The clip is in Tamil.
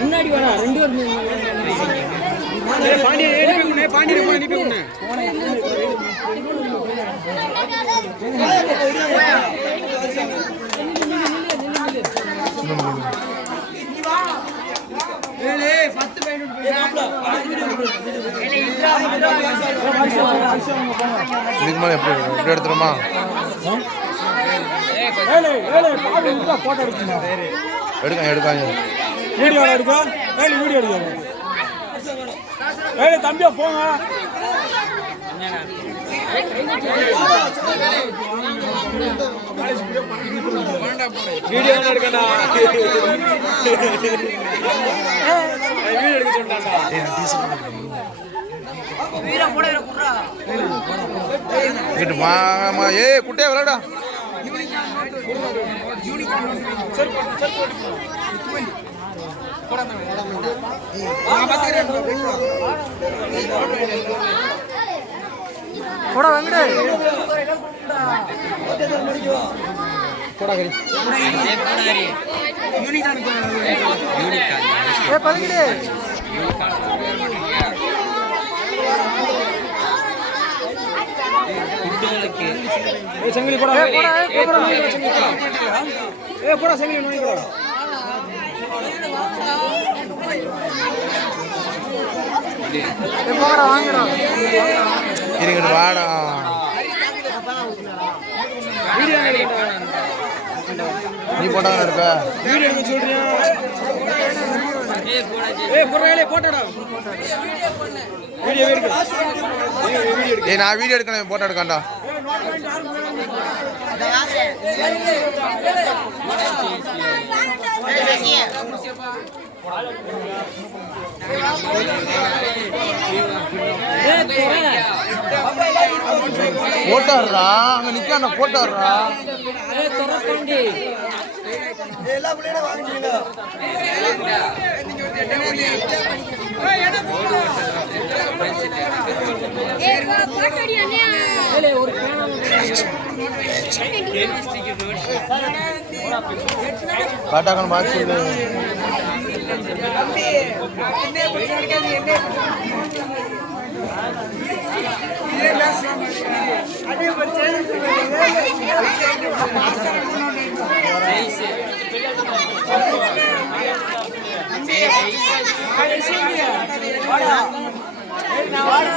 முன்னாடி வரா 2 இதுக்கு மேலே எப்படி எடுத்துருமா எடுக்காங்க வீடியோ எடுக்க வீடியோ எடுக்க தம்பியா போங்க வீடியோ எடுக்கடா குட்டியா விளையாடா போடா வெங்கடே போடா கறி ஏ பழகிடே செங்கலி போடா போடா செங்கலி நோய் போடா போங்கடா வாங்கடா இருங்கடா வாடா நீ போட்டாங்க இருக்க வீடியோ எடுக்க சொல்றியா போட்டடா வீடியோ எடுக்க நான் வீடியோ எடுக்கணும் போட்டோ எடுக்காண்டா போட்டாடுறா அங்க நிக்காண்ட போட்டாடுறா எல்லா பிள்ளையும் வாங்கிட்டீங்களா காட்டாக்கணும் பாக்ஸ் வாடா